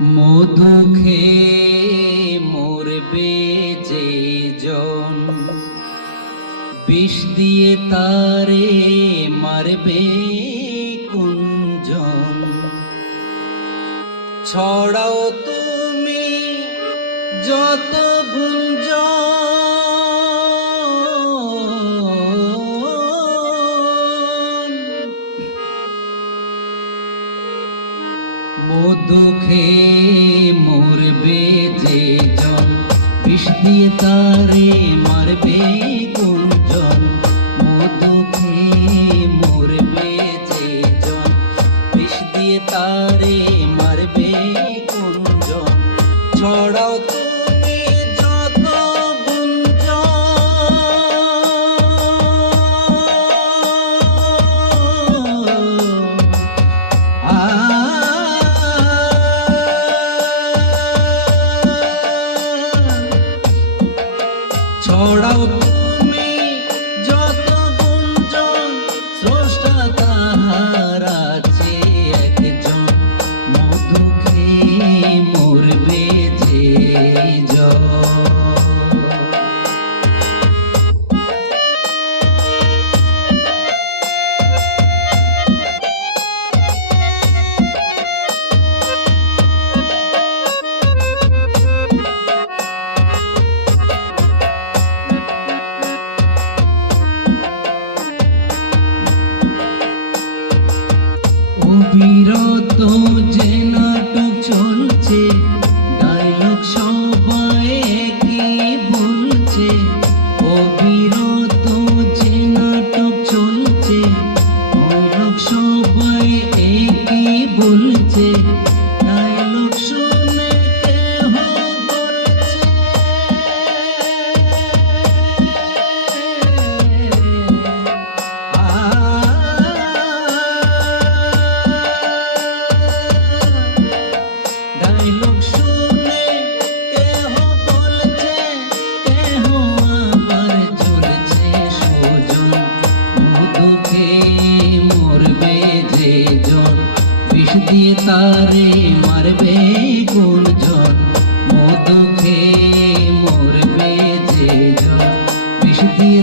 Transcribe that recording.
মধু খেয়ে মরবে যে জন, বিষ দিয়ে তারে মারবে কুঞ্জন। ছড়াও তুমি যত গুঞ্জন, মধু খেয়ে মরবে যে জন, বিষ দিয়ে তারে মারবে কুঞ্জন। মধু খেয়ে মরবে যে জন, বিষ দিয়ে তারে মারবে কুঞ্জন। ছড়াও তুমি যত ছড়াও তুমি যত গুঞ্জন, স্রষ্টা তাহার আছে একজন। মধু খেয়ে মরবে যে জন। অবিরত যে নাটক চলছে, ডায়লগ সবাই একই বলছে। অবিরত যে নাটক চলছে, ডায়লগ সবাই একই বলছে। ডায়লগ শুনে কেহ বলছে ডায়লগ শুনে কেহ বলছে, কেহ আবার চলছে সুজন। মধু খেয়ে মরবে যে জন, বিষ দিয়ে তারে মারবে গুঞ্জন। মধু খেয়ে মরবে যে জন, বিষ দিয়ে